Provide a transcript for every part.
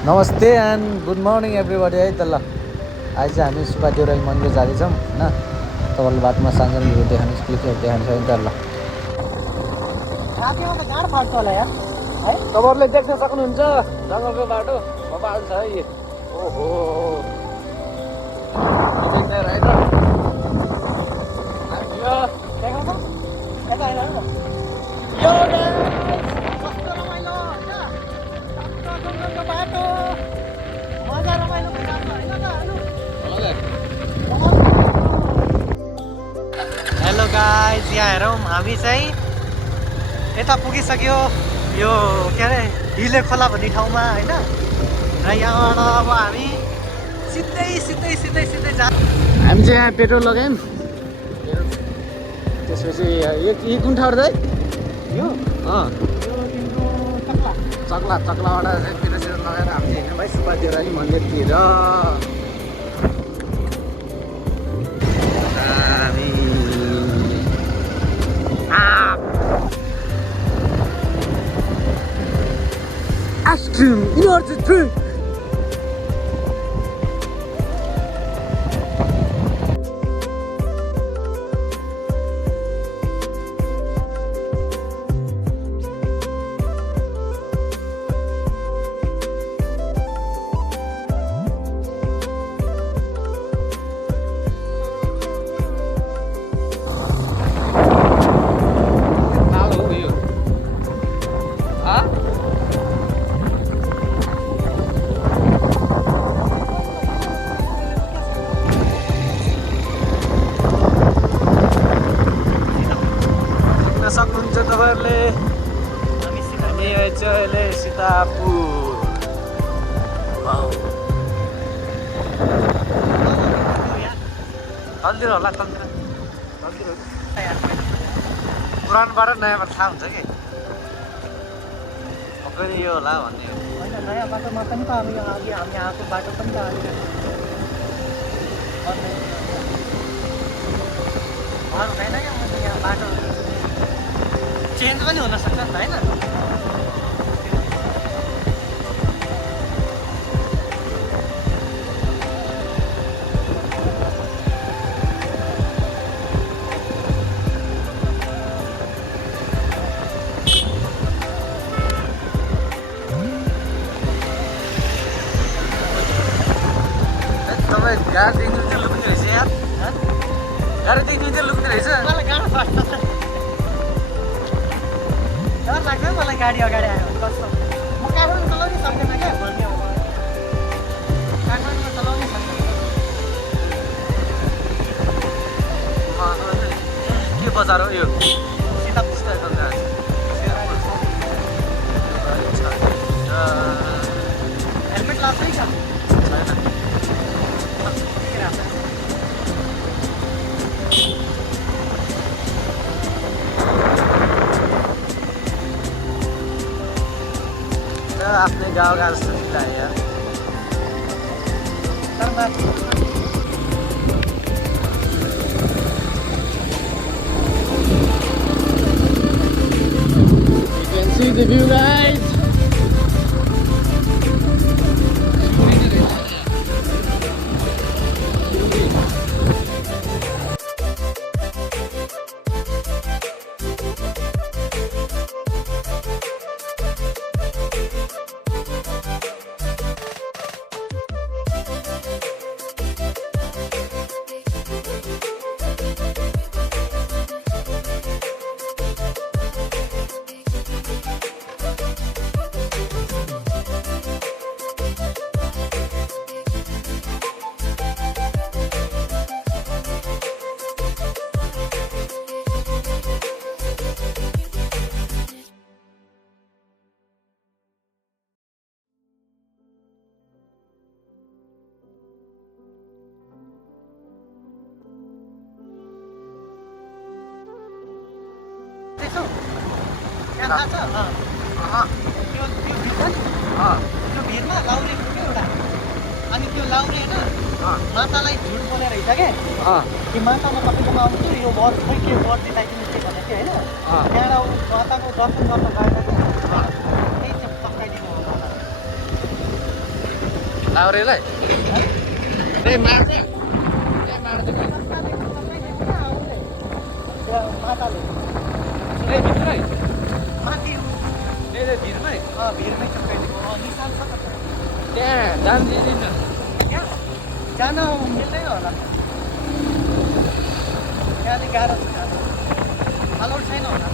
नमस्ते and good morning everybody है त ल आज चाहिँ हामी सुब्बा देउराली मन्दिर जाँदैछौँ होइन तपाईँले बाटोमा सानसानो भिडियो देखाउनु क्लिपहरू देखाउनु छ नि त ल तपाईँहरूले देख्न सक्नुहुन्छ जङ्गलको बाटो बबाल छ है ओहो देख्दैन है त हेलो गाइज यहाँ हेरौँ हामी चाहिँ यता पुगिसक्यो यो के अरे हिले खोला भन्ने ठाउँमा होइन र यहाँबाट अब हामी सिधै जा हामी चाहिँ यहाँ पेट्रोल लगायौँ त्यसपछि यो कुन ठाउँ चाहिँ यो चक्लाबाट चाहिँ पेट्रोल लगाएर हामी हिँड्यौँ भाइ सुब्बा देउराली मन्दिरतिर Ice cream in order to drink. सक्नुहुन्छ तपाईँहरूले हामी चाहिँ अहिले सीतापुर तलतिर होला तलतिर पुरानोबाट नयाँबाट थाहा हुन्छ कि अगाडि यो होला भन्ने होइन नयाँ बाटोमा पनि त हामी अघि हामी आएको बाटो पनि त हुँदैन क्या यहाँ बाटो चेन्ज पनि हुनसक्छ नि त होइन तपाईँ गाडी देख्नु चाहिँ लुक्ने रहेछ यार गाडी देख्नु चाहिँ लुक्ने रहेछ मलाई गाडो फास्ट डर लाग्छ मलाई गाडी अगाडि आयो कस्तो म काठमाडौँ चलाउनै सक्दैन क्या भन्ने अब काठमाडौँमा चलाउनै सक्दैन के बजार हो यो सीतापुर हेलमेट लाग्छ है छैन आफ्नै गाउँका जस्तो फिल यार You can see the view, guys. त्यो भिरमा लाउरे थियो एउटा अनि त्यो लाउरे होइन मातालाई झुट बोलेर रहेछ क्या कि मातामा तपाईँकोमा आउँछु यो वर खोइ के वर जिताइदिनु चाहिँ भनेको थियो होइन त्यहाँबाट माताको दर्शन गर्न गएर त्यही चाहिँ पक्राइदिनु हो लाउरेलाई ए मार्छ माताले ए भित्रै माथि ए भिरमै भिरमै चक्काइदिएको निशान छ त त्यहाँ जान दिँदैन जान मिल्दैन होला त्यहाँ अलिक गाह्रो छ जान अलाउड छैन होला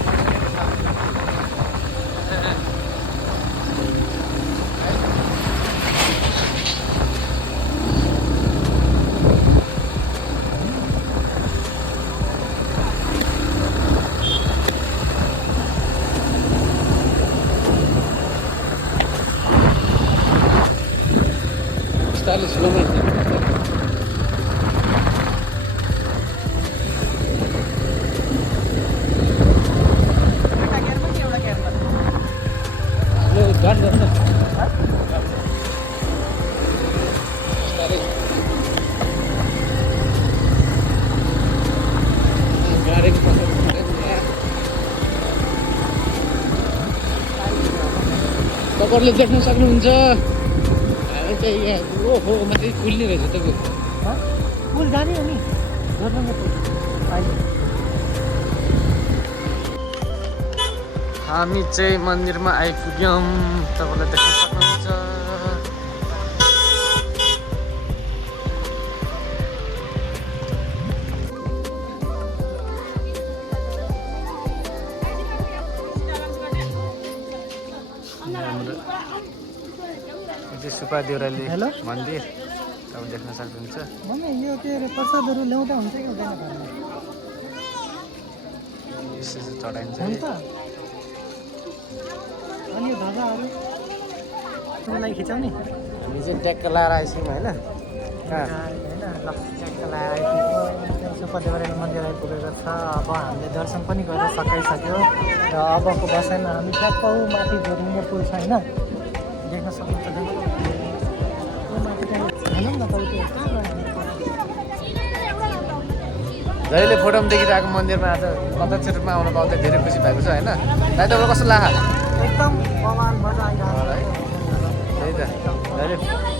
स्लोमै तपाईँहरूले देख्न सक्नुहुन्छ हामी चाहिँ यहाँ ओहो मात्रै खुल्ने रहेछ तपाईँको पुल जाने हो नि जोरबङ्गे पुल अहिले हामी चाहिँ मन्दिरमा आइपुग्यौँ तपाईँलाई देख्न सक्नुहुन्छ सुपा देउराली हेलो मन्दिर तपाईँ देख्न सक्नुहुन्छ मम्मी यो के अरे प्रसादहरू ल्याउँदा हुन्छ कि हुँदैन यसो चढाइन्छ हुन्छ अनि यो ढगाहरू तपाईँलाई खिचाउने हामी चाहिँ ट्याक्क लाएर आइसक्यौँ होइन कहाँ होइन ल ट्याक्क लगाएर आइपुग्यो सुपा देउराली मन्दिर आइपुगेको छ अब हामीले दर्शन पनि गरेर सकाइसक्यो र अबको बसाइमा हामी ट्याक्क माथि जोर्लिङ्गे पुल छ होइन देख्न सक्नुहुन्छ जहिले फोटोमा देखिरहेको मन्दिरमा आज प्रत्यक्ष रूपमा आउनु पाउँदा धेरै खुसी भएको छ होइन दाइ तपाईँलाई कस्तो लाग्यो एकदम कमान मजा आइरहेको त्यही त जहिले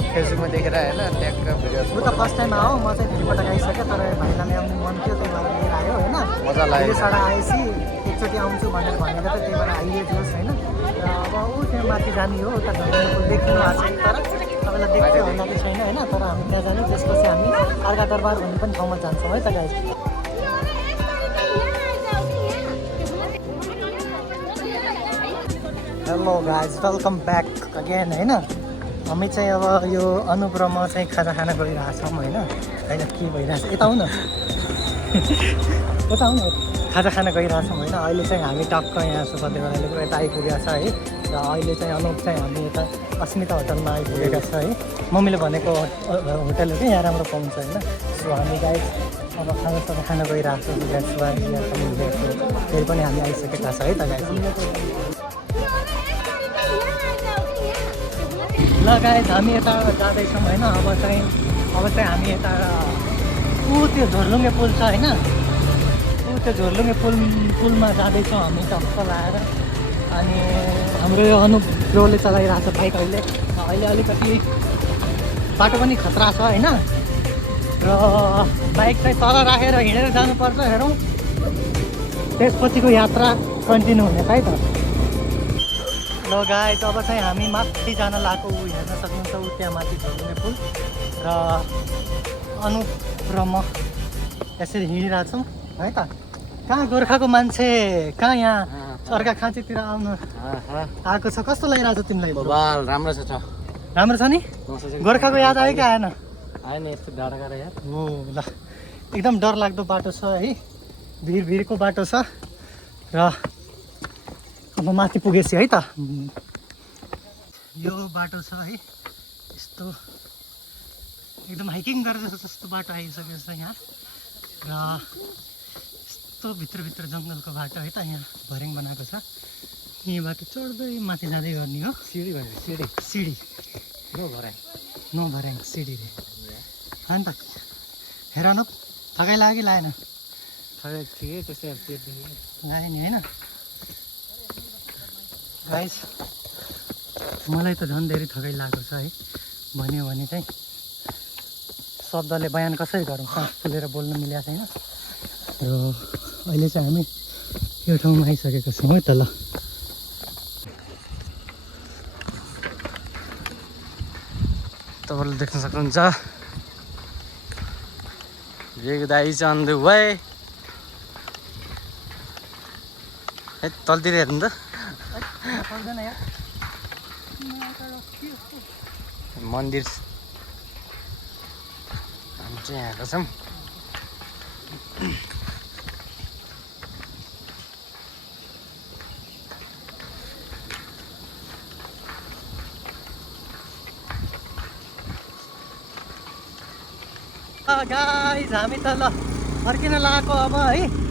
फेसबुकमा देखेर होइन ट्याक्क भिडियो म त फर्स्ट टाइम आऊ म चाहिँ फेरिपल्ट आइसकेँ तर भाइलाई ल्याउनु मन थियो त्यही भएर लिएर आयो होइन मजा लाग्यो साढा आएपछि एकचोटि आउँछु भनेर भनेको त त्यही भएर आइयोस् होइन र अब ऊ त्यहाँ माथि जाने हो उता झन्डा देख्नु भएको छैन तर तपाईँलाई देख्छु होला कि छैन होइन तर हामी त्यहाँ जाने त्यसपछि हामी अर्का दरबार भन्ने पनि ठाउँमा जान्छौँ है त guys hello guys welcome back again होइन हामी चाहिँ अब यो अनुपुरमा चाहिँ खाजा खाना गइरहेछौँ होइन होइन के भइरहेछ यता आउन यता आउन खाजा खाना गइरहेछौँ होइन अहिले चाहिँ हामी टक्क यहाँ सुपा देउरालीको यता आइपुगेको छ है र अहिले चाहिँ अनुप चाहिँ हामी यता अस्मिता होटलमा आइपुगेका छ है मम्मीले भनेको होटल हो कि यहाँ राम्रो पाउँछ होइन सो हामी गाइज अब खाजासाजा खाना गइरहेको छौँ ग्यास फेरि पनि हामी आइसकेका छ है त गाइज ल गाइज हामी यता जाँदैछौँ होइन अब चाहिँ हामी यता ऊ त्यो झोर्लुङ्गे पुल छ होइन ऊ त्यो झोर्लुङ्गे पुलमा जाँदैछौँ हामी टक्क लाएर अनि हाम्रो यो ब्रोले चलाइरहेको छ बाइक अहिले अलिकति बाटो पनि खतरा छ होइन र बाइक चाहिँ तल राखेर हिँडेर जानुपर्छ हेरौँ त्यसपछिको यात्रा कन्टिन्यू हुनेछ है त ल गाइस अब चाहिँ हामी माथि जान लागेको ऊ हेर्न सक्नुहुन्छ ऊ त्यहाँ माथि झोर्लुङ्गे पुल र अनुपुरमा यसरी हिँडिरहेछौँ है त कहाँ गोर्खाको मान्छे कहाँ यहाँ अर्का खाँचीतिर आउनु आएको छ कस्तो लागिरहेको छ तिमीलाई राम्रो छ राम्रो छ नि गोर्खाको याद आयो कि आएन आएन यस्तो डाँडा गएर यार हो ल एकदम डरलाग्दो बाटो छ है भिडको बाटो छ र अब माथि पुगेपछि है त यो बाटो छ है यस्तो एकदम हाइकिङ गरेर जस्तो बाटो आइसकेको छ यहाँ र यस्तो भित्रभित्र जङ्गलको बाटो है त यहाँ भर्याङ बनाएको छ यही बाटो चढ्दै माथि जाँदै गर्ने हो सिडी भयो सिडी नो भर्याङ सिडीले होइन त हेर न थकाइ लाग्यो कि लागेन ठिकै त्यस्तै लाग्यो नि होइन गाइस मलाई त झन् धेरै थकाइ लागेको छ है भन्यो भने चाहिँ शब्दले बयान कसरी गरौँ, सास फुलेर बोल्न मिलेको छैन। र अहिले चाहिँ हामी यो ठाउँमा आइसकेका छौँ है त। ल तपाईँले देख्न सक्नुहुन्छ Big Daddy is on the way. है तलतिर हेर्नु त सक्दैन यार। मन्दिर हामी चाहिँ यहाँको छौँ। गाइस हामी त ल फर्किन लागेको अब है।